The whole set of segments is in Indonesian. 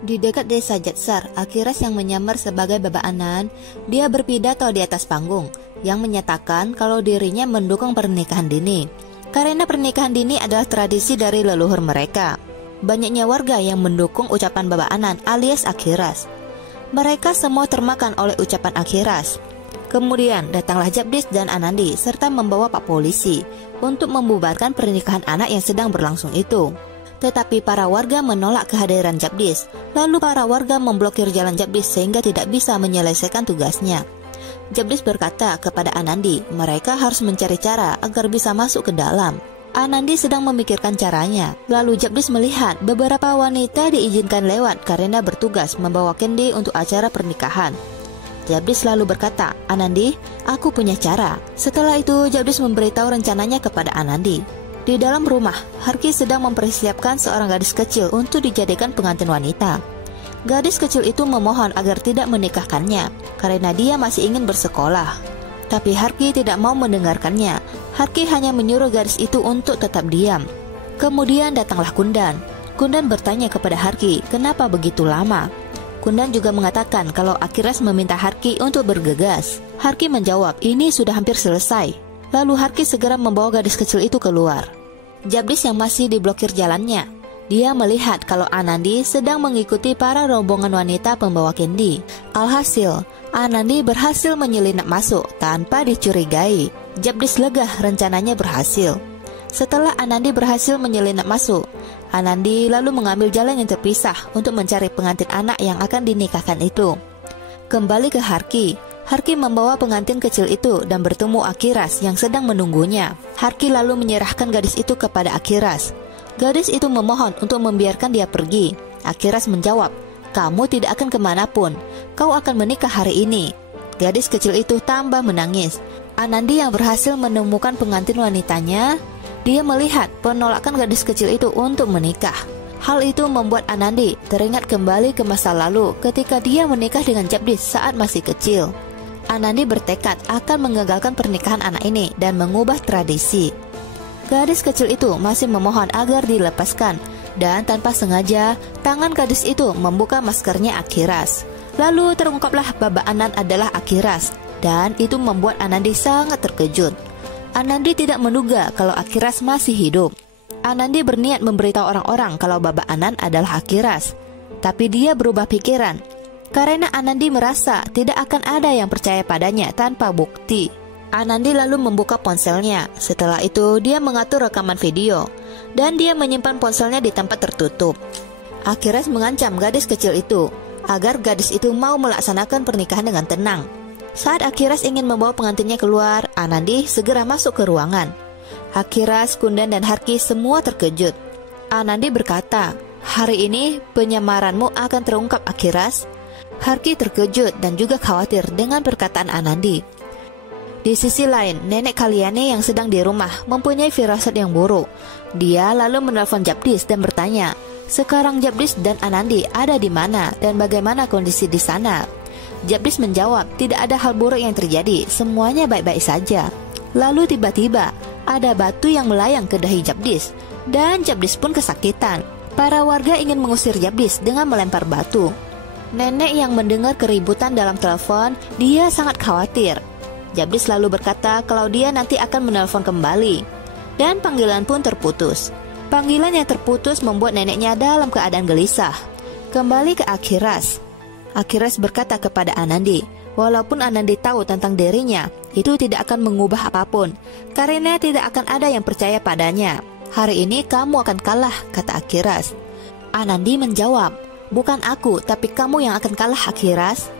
Di dekat desa Jatsar, Akhiras yang menyamar sebagai Baba Anan, dia berpidato di atas panggung yang menyatakan kalau dirinya mendukung pernikahan dini. Karena pernikahan dini adalah tradisi dari leluhur mereka. Banyaknya warga yang mendukung ucapan Baba Anan alias Akhiras. Mereka semua termakan oleh ucapan Akhiras. Kemudian datanglah Jabdis dan Anandi serta membawa Pak Polisi untuk membubarkan pernikahan anak yang sedang berlangsung itu. Tetapi para warga menolak kehadiran Jabdis. Lalu para warga memblokir jalan Jabdis sehingga tidak bisa menyelesaikan tugasnya. Jabdis berkata kepada Anandi, mereka harus mencari cara agar bisa masuk ke dalam. Anandi sedang memikirkan caranya. Lalu Jabdis melihat beberapa wanita diizinkan lewat karena bertugas membawa kendi untuk acara pernikahan. Jabdis lalu berkata, Anandi, aku punya cara. Setelah itu Jabdis memberitahu rencananya kepada Anandi. Di dalam rumah, Harki sedang mempersiapkan seorang gadis kecil untuk dijadikan pengantin wanita. Gadis kecil itu memohon agar tidak menikahkannya karena dia masih ingin bersekolah. Tapi Harki tidak mau mendengarkannya. Harki hanya menyuruh gadis itu untuk tetap diam. Kemudian datanglah Kundan. Kundan bertanya kepada Harki, kenapa begitu lama? Kundan juga mengatakan kalau Akhiras meminta Harki untuk bergegas. Harki menjawab, ini sudah hampir selesai. Lalu Harki segera membawa gadis kecil itu keluar. Jabdis yang masih diblokir jalannya. Dia melihat kalau Anandi sedang mengikuti para rombongan wanita pembawa kendi. Alhasil, Anandi berhasil menyelinap masuk tanpa dicurigai. Jabdis lega rencananya berhasil. Setelah Anandi berhasil menyelinap masuk, Anandi lalu mengambil jalan yang terpisah untuk mencari pengantin anak yang akan dinikahkan itu. Kembali ke Harki. Harki membawa pengantin kecil itu dan bertemu Akhiras yang sedang menunggunya. Harki lalu menyerahkan gadis itu kepada Akhiras. Gadis itu memohon untuk membiarkan dia pergi. Akhiras menjawab, kamu tidak akan kemanapun, kau akan menikah hari ini. Gadis kecil itu tambah menangis. Anandi yang berhasil menemukan pengantin wanitanya, dia melihat penolakan gadis kecil itu untuk menikah. Hal itu membuat Anandi teringat kembali ke masa lalu ketika dia menikah dengan Jabdis saat masih kecil. Anandi bertekad akan mengagalkan pernikahan anak ini dan mengubah tradisi. Gadis kecil itu masih memohon agar dilepaskan, dan tanpa sengaja tangan gadis itu membuka maskernya Akhiras. Lalu terungkaplah Baba Anan adalah Akhiras, dan itu membuat Anandi sangat terkejut. Anandi tidak menduga kalau Akhiras masih hidup. Anandi berniat memberitahu orang-orang kalau Baba Anan adalah Akhiras, tapi dia berubah pikiran karena Anandi merasa tidak akan ada yang percaya padanya tanpa bukti. Anandi lalu membuka ponselnya. Setelah itu dia mengatur rekaman video dan dia menyimpan ponselnya di tempat tertutup. Akhiras mengancam gadis kecil itu agar gadis itu mau melaksanakan pernikahan dengan tenang. Saat Akhiras ingin membawa pengantinnya keluar, Anandi segera masuk ke ruangan. Akhiras, Kundan dan Harki semua terkejut. Anandi berkata, hari ini penyamaranmu akan terungkap Akhiras. Harki terkejut dan juga khawatir dengan perkataan Anandi. Di sisi lain, nenek Kalyani yang sedang di rumah mempunyai firasat yang buruk. Dia lalu menelpon Jabdis dan bertanya, sekarang Jabdis dan Anandi ada di mana dan bagaimana kondisi di sana? Jabdis menjawab, tidak ada hal buruk yang terjadi, semuanya baik-baik saja. Lalu tiba-tiba ada batu yang melayang ke dahi Jabdis dan Jabdis pun kesakitan. Para warga ingin mengusir Jabdis dengan melempar batu. Nenek yang mendengar keributan dalam telepon, dia sangat khawatir. Jabdis lalu berkata kalau dia nanti akan menelpon kembali. Dan panggilan pun terputus. Panggilan yang terputus membuat neneknya dalam keadaan gelisah. Kembali ke Akhiras. Akhiras berkata kepada Anandi, walaupun Anandi tahu tentang dirinya, itu tidak akan mengubah apapun, karena tidak akan ada yang percaya padanya. Hari ini kamu akan kalah, kata Akhiras. Anandi menjawab, bukan aku, tapi kamu yang akan kalah, Akhiras.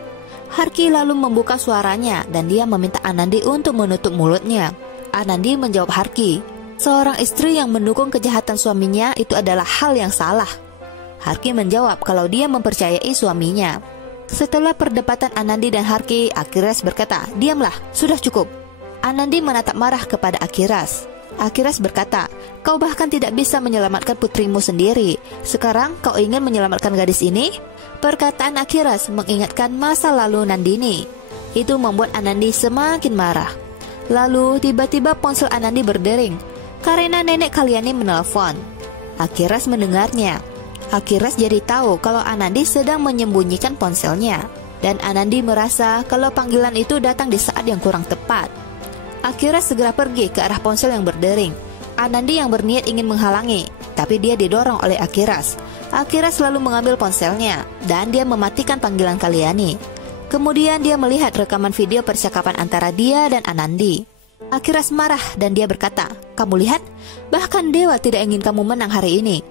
Harki lalu membuka suaranya dan dia meminta Anandi untuk menutup mulutnya. Anandi menjawab Harki, seorang istri yang mendukung kejahatan suaminya itu adalah hal yang salah. Harki menjawab kalau dia mempercayai suaminya. Setelah perdebatan Anandi dan Harki, Akhiras berkata, diamlah, sudah cukup. Anandi menatap marah kepada Akhiras. Akhiras berkata, kau bahkan tidak bisa menyelamatkan putrimu sendiri. Sekarang kau ingin menyelamatkan gadis ini? Perkataan Akhiras mengingatkan masa lalu Nandini. Itu membuat Anandi semakin marah. Lalu tiba-tiba ponsel Anandi berdering karena nenek Kalyani menelpon. Akhiras mendengarnya. Akhiras jadi tahu kalau Anandi sedang menyembunyikan ponselnya, dan Anandi merasa kalau panggilan itu datang di saat yang kurang tepat. Akhiras segera pergi ke arah ponsel yang berdering. Anandi yang berniat ingin menghalangi, tapi dia didorong oleh Akhiras. Akhiras lalu mengambil ponselnya, dan dia mematikan panggilan Kalyani. Kemudian dia melihat rekaman video percakapan antara dia dan Anandi. Akhiras marah dan dia berkata, "Kamu lihat, bahkan dewa tidak ingin kamu menang hari ini.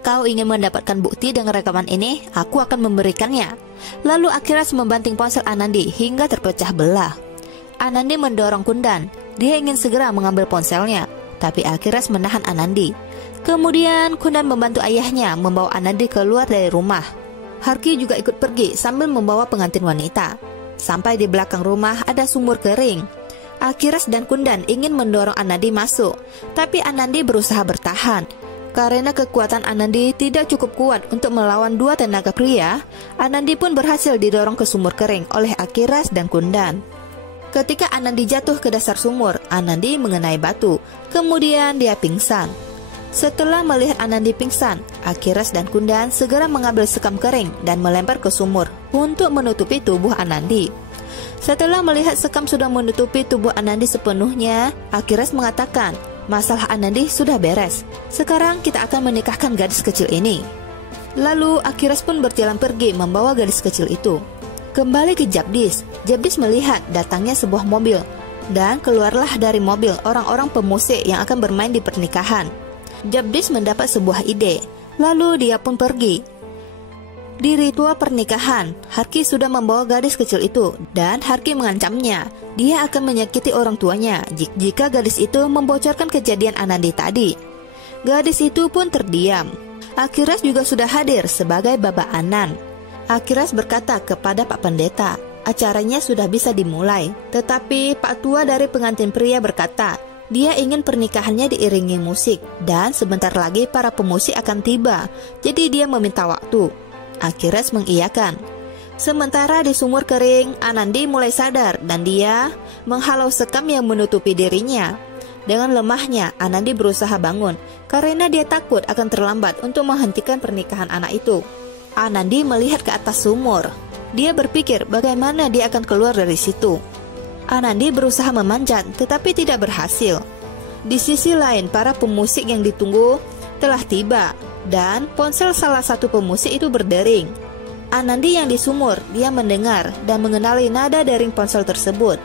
Kau ingin mendapatkan bukti dengan rekaman ini, aku akan memberikannya." Lalu Akhiras membanting ponsel Anandi hingga terpecah belah. Anandi mendorong Kundan. Dia ingin segera mengambil ponselnya, tapi Akhiras menahan Anandi. Kemudian Kundan membantu ayahnya membawa Anandi keluar dari rumah. Harki juga ikut pergi sambil membawa pengantin wanita. Sampai di belakang rumah ada sumur kering. Akhiras dan Kundan ingin mendorong Anandi masuk, tapi Anandi berusaha bertahan. Karena kekuatan Anandi tidak cukup kuat untuk melawan dua tenaga pria, Anandi pun berhasil didorong ke sumur kering oleh Akhiras dan Kundan. Ketika Anandi jatuh ke dasar sumur, Anandi mengenai batu, kemudian dia pingsan. Setelah melihat Anandi pingsan, Akhiras dan Kundan segera mengambil sekam kering dan melempar ke sumur untuk menutupi tubuh Anandi. Setelah melihat sekam sudah menutupi tubuh Anandi sepenuhnya, Akhiras mengatakan, "Masalah Anandi sudah beres. Sekarang kita akan menikahkan gadis kecil ini." Lalu Akhiras pun berjalan pergi membawa gadis kecil itu. Kembali ke Jabdis. Jabdis melihat datangnya sebuah mobil, dan keluarlah dari mobil orang-orang pemusik yang akan bermain di pernikahan. Jabdis mendapat sebuah ide, lalu dia pun pergi. Di ritual pernikahan, Harki sudah membawa gadis kecil itu, dan Harki mengancamnya. Dia akan menyakiti orang tuanya jika gadis itu membocorkan kejadian Anandi tadi. Gadis itu pun terdiam. Akhiras juga sudah hadir sebagai Baba Anan. Akhiras berkata kepada Pak Pendeta, acaranya sudah bisa dimulai. Tetapi Pak Tua dari pengantin pria berkata, dia ingin pernikahannya diiringi musik, dan sebentar lagi para pemusik akan tiba, jadi dia meminta waktu. Akhiras mengiyakan. Sementara di sumur kering, Anandi mulai sadar dan dia menghalau sekam yang menutupi dirinya. Dengan lemahnya, Anandi berusaha bangun karena dia takut akan terlambat untuk menghentikan pernikahan anak itu. Anandi melihat ke atas sumur. Dia berpikir bagaimana dia akan keluar dari situ. Anandi berusaha memanjat tetapi tidak berhasil. Di sisi lain, para pemusik yang ditunggu telah tiba, dan ponsel salah satu pemusik itu berdering. Anandi yang di sumur, dia mendengar dan mengenali nada dering ponsel tersebut.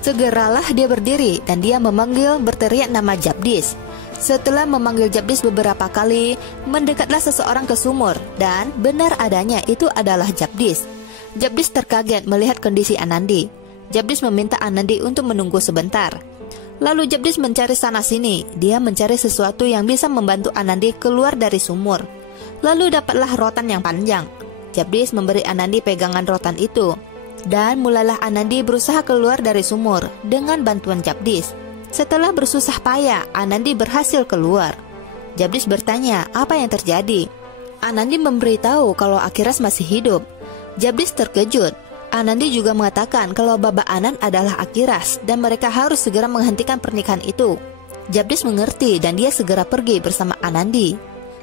Segeralah dia berdiri dan dia memanggil berteriak nama Jabdis. Setelah memanggil Jabdis beberapa kali, mendekatlah seseorang ke sumur, dan benar adanya itu adalah Jabdis. Jabdis terkaget melihat kondisi Anandi. Jabdis meminta Anandi untuk menunggu sebentar. Lalu Jabdis mencari sana-sini. Dia mencari sesuatu yang bisa membantu Anandi keluar dari sumur. Lalu dapatlah rotan yang panjang. Jabdis memberi Anandi pegangan rotan itu, dan mulailah Anandi berusaha keluar dari sumur dengan bantuan Jabdis. Setelah bersusah payah, Anandi berhasil keluar. Jabdis bertanya apa yang terjadi. Anandi memberitahu kalau Akhiras masih hidup. Jabdis terkejut. Anandi juga mengatakan kalau Baba Anan adalah Akhiras dan mereka harus segera menghentikan pernikahan itu. Jabdis mengerti dan dia segera pergi bersama Anandi.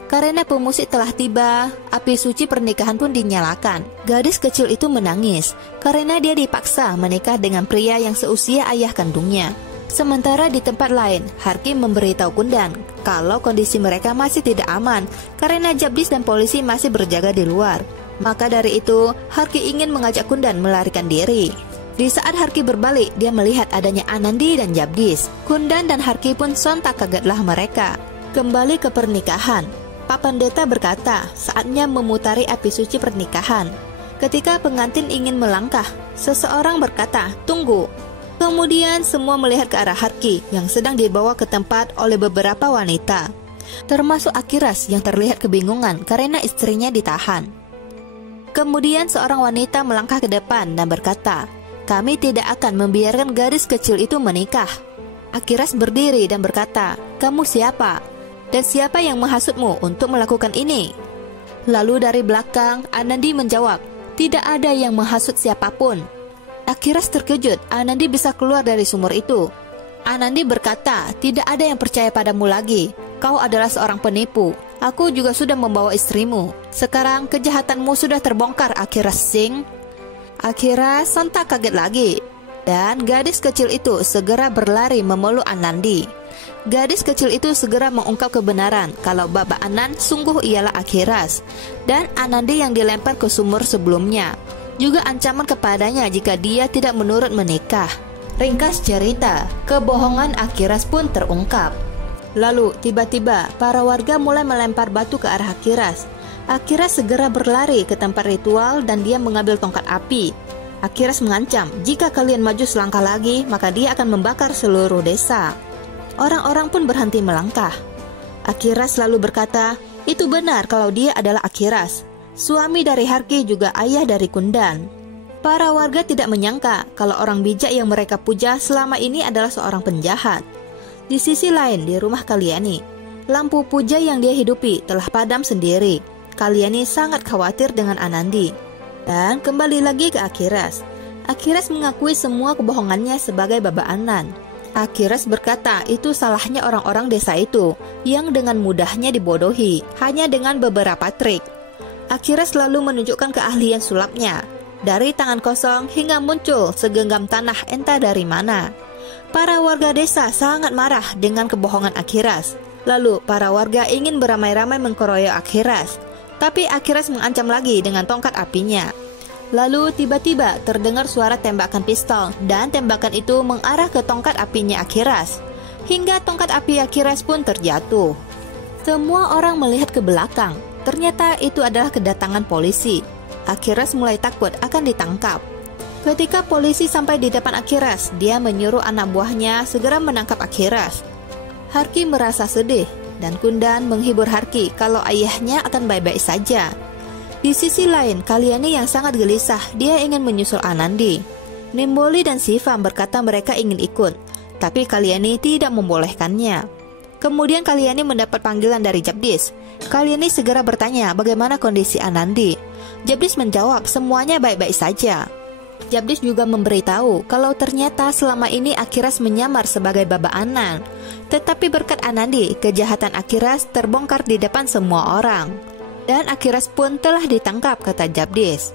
Karena pemusik telah tiba, api suci pernikahan pun dinyalakan. Gadis kecil itu menangis karena dia dipaksa menikah dengan pria yang seusia ayah kandungnya. Sementara di tempat lain, Harki memberitahu Kundan kalau kondisi mereka masih tidak aman karena Jabdis dan polisi masih berjaga di luar. Maka dari itu, Harki ingin mengajak Kundan melarikan diri. Di saat Harki berbalik, dia melihat adanya Anandi dan Jabdis. Kundan dan Harki pun sontak kagetlah mereka. Kembali ke pernikahan, Pak Pendeta berkata saatnya memutari api suci pernikahan. Ketika pengantin ingin melangkah, seseorang berkata, "Tunggu." Kemudian semua melihat ke arah Harki yang sedang dibawa ke tempat oleh beberapa wanita, termasuk Akhiras yang terlihat kebingungan karena istrinya ditahan. Kemudian seorang wanita melangkah ke depan dan berkata, "Kami tidak akan membiarkan gadis kecil itu menikah." Akhiras berdiri dan berkata, "Kamu siapa? Dan siapa yang menghasutmu untuk melakukan ini?" Lalu dari belakang, Anandi menjawab, "Tidak ada yang menghasut siapapun." Akhiras terkejut, Anandi bisa keluar dari sumur itu. Anandi berkata, "Tidak ada yang percaya padamu lagi. Kau adalah seorang penipu. Aku juga sudah membawa istrimu. Sekarang kejahatanmu sudah terbongkar, Akhiras Singh." Akhiras sontak kaget lagi, dan gadis kecil itu segera berlari memeluk Anandi. Gadis kecil itu segera mengungkap kebenaran kalau Baba Anand sungguh ialah Akhiras, dan Anandi yang dilempar ke sumur sebelumnya. Juga ancaman kepadanya jika dia tidak menurut menikah. Ringkas cerita, kebohongan Akhiras pun terungkap. Lalu tiba-tiba para warga mulai melempar batu ke arah Akhiras. Akhiras segera berlari ke tempat ritual dan dia mengambil tongkat api. Akhiras mengancam, "Jika kalian maju selangkah lagi, maka dia akan membakar seluruh desa." Orang-orang pun berhenti melangkah. Akhiras lalu berkata, "Itu benar kalau dia adalah Akhiras, suami dari Harki juga ayah dari Kundan." Para warga tidak menyangka kalau orang bijak yang mereka puja selama ini adalah seorang penjahat. Di sisi lain, di rumah Kalyani, lampu puja yang dia hidupi telah padam sendiri. Kalyani sangat khawatir dengan Anandi. Dan kembali lagi ke Akhiras. Akhiras mengakui semua kebohongannya sebagai Baba Anand. Akhiras berkata itu salahnya orang-orang desa itu yang dengan mudahnya dibodohi hanya dengan beberapa trik. Akhiras lalu menunjukkan keahlian sulapnya. Dari tangan kosong hingga muncul segenggam tanah entah dari mana. Para warga desa sangat marah dengan kebohongan Akhiras. Lalu para warga ingin beramai-ramai mengkeroyok Akhiras. Tapi Akhiras mengancam lagi dengan tongkat apinya. Lalu tiba-tiba terdengar suara tembakan pistol dan tembakan itu mengarah ke tongkat apinya Akhiras. Hingga tongkat api Akhiras pun terjatuh. Semua orang melihat ke belakang. Ternyata itu adalah kedatangan polisi. Akhiras mulai takut akan ditangkap. Ketika polisi sampai di depan Akhiras, dia menyuruh anak buahnya segera menangkap Akhiras. Harki merasa sedih dan Kundan menghibur Harki kalau ayahnya akan baik-baik saja. Di sisi lain, Kalyani yang sangat gelisah, dia ingin menyusul Anandi. Nimboli dan Shivam berkata mereka ingin ikut, tapi Kalyani tidak membolehkannya. Kemudian Kalyani mendapat panggilan dari Jagdish. Kalyani segera bertanya bagaimana kondisi Anandi. Jagdish menjawab semuanya baik-baik saja. Jagdish juga memberitahu kalau ternyata selama ini Akhiras menyamar sebagai Baba Anand. Tetapi berkat Anandi, kejahatan Akhiras terbongkar di depan semua orang. Dan Akhiras pun telah ditangkap, kata Jagdish.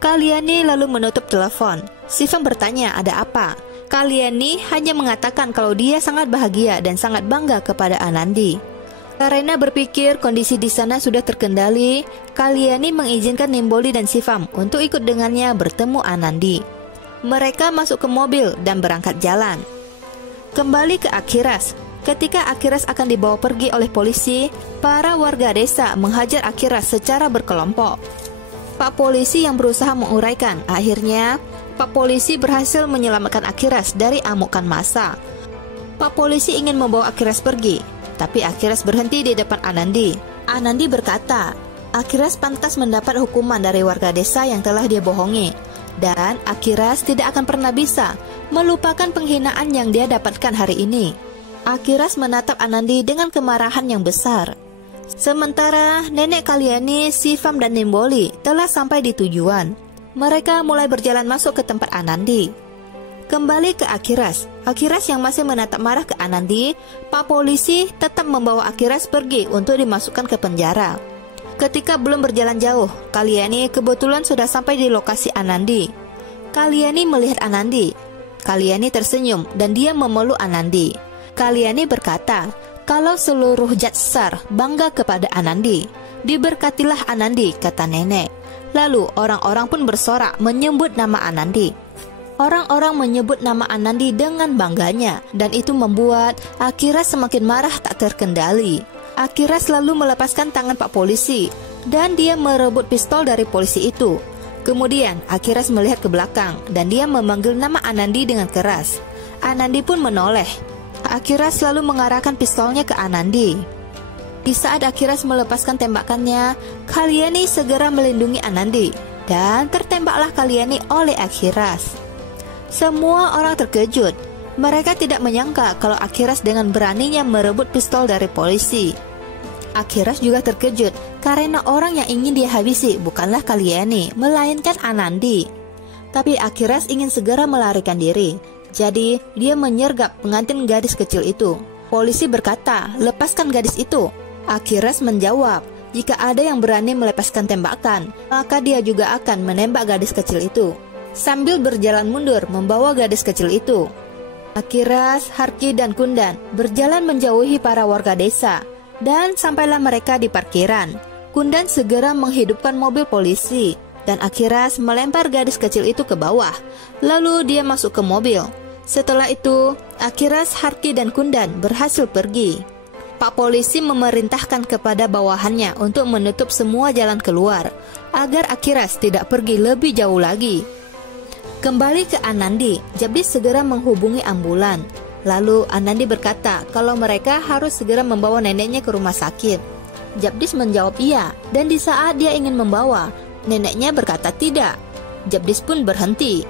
Kalyani lalu menutup telepon. Shivam bertanya ada apa. Kalyani hanya mengatakan kalau dia sangat bahagia dan sangat bangga kepada Anandi. Karena berpikir kondisi di sana sudah terkendali, Kalyani mengizinkan Nimboli dan Shivam untuk ikut dengannya bertemu Anandi. Mereka masuk ke mobil dan berangkat jalan. Kembali ke Akhiras. Ketika Akhiras akan dibawa pergi oleh polisi, para warga desa menghajar Akhiras secara berkelompok. Pak polisi yang berusaha menguraikan, akhirnya Pak polisi berhasil menyelamatkan Akhiras dari amukan massa. Pak polisi ingin membawa Akhiras pergi, tapi Akhiras berhenti di depan Anandi. Anandi berkata, Akhiras pantas mendapat hukuman dari warga desa yang telah dia bohongi. Dan Akhiras tidak akan pernah bisa melupakan penghinaan yang dia dapatkan hari ini. Akhiras menatap Anandi dengan kemarahan yang besar. Sementara nenek Kalyani, Shivam dan Nimboli telah sampai di tujuan. Mereka mulai berjalan masuk ke tempat Anandi. Kembali ke Akhiras. Akhiras yang masih menatap marah ke Anandi, Pak polisi tetap membawa Akhiras pergi untuk dimasukkan ke penjara. Ketika belum berjalan jauh, Kalyani kebetulan sudah sampai di lokasi Anandi. Kalyani melihat Anandi. Kalyani tersenyum dan dia memeluk Anandi. Kalyani berkata, kalau seluruh Jatsar bangga kepada Anandi, diberkatilah Anandi, kata nenek. Lalu orang-orang pun bersorak menyebut nama Anandi. Orang-orang menyebut nama Anandi dengan bangganya, dan itu membuat Akhiras semakin marah tak terkendali. Akhiras lalu melepaskan tangan Pak polisi, dan dia merebut pistol dari polisi itu. Kemudian Akhiras melihat ke belakang, dan dia memanggil nama Anandi dengan keras. Anandi pun menoleh. Akhiras lalu mengarahkan pistolnya ke Anandi. Di saat Akhiras melepaskan tembakannya, Kalyani segera melindungi Anandi, dan tertembaklah Kalyani oleh Akhiras. Semua orang terkejut. Mereka tidak menyangka kalau Akhiras dengan beraninya merebut pistol dari polisi. Akhiras juga terkejut karena orang yang ingin dia habisi bukanlah Kalyani, melainkan Anandi. Tapi Akhiras ingin segera melarikan diri. Jadi dia menyergap pengantin gadis kecil itu. Polisi berkata, lepaskan gadis itu. Akhiras menjawab, jika ada yang berani melepaskan tembakan, maka dia juga akan menembak gadis kecil itu. Sambil berjalan mundur membawa gadis kecil itu, Akhiras, Harki, dan Kundan berjalan menjauhi para warga desa. Dan sampailah mereka di parkiran. Kundan segera menghidupkan mobil polisi, dan Akhiras melempar gadis kecil itu ke bawah. Lalu dia masuk ke mobil. Setelah itu, Akhiras, Harki, dan Kundan berhasil pergi. Pak polisi memerintahkan kepada bawahannya untuk menutup semua jalan keluar, agar Akhiras tidak pergi lebih jauh lagi. Kembali ke Anandi, Jabdis segera menghubungi ambulan. Lalu Anandi berkata kalau mereka harus segera membawa neneknya ke rumah sakit. Jabdis menjawab iya, dan di saat dia ingin membawa, neneknya berkata tidak. Jabdis pun berhenti.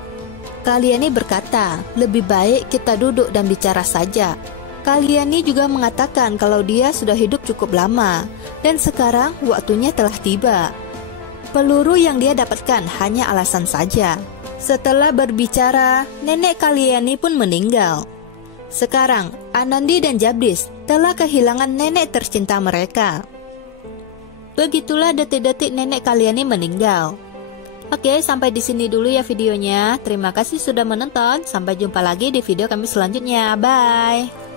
Kalyani berkata, lebih baik kita duduk dan bicara saja. Kalyani juga mengatakan kalau dia sudah hidup cukup lama, dan sekarang waktunya telah tiba. Peluru yang dia dapatkan hanya alasan saja. Setelah berbicara, nenek Kalyani pun meninggal. Sekarang, Anandi dan Jabdis telah kehilangan nenek tercinta mereka. Begitulah detik-detik nenek Kalyani meninggal. Oke, sampai di sini dulu ya videonya. Terima kasih sudah menonton. Sampai jumpa lagi di video kami selanjutnya. Bye.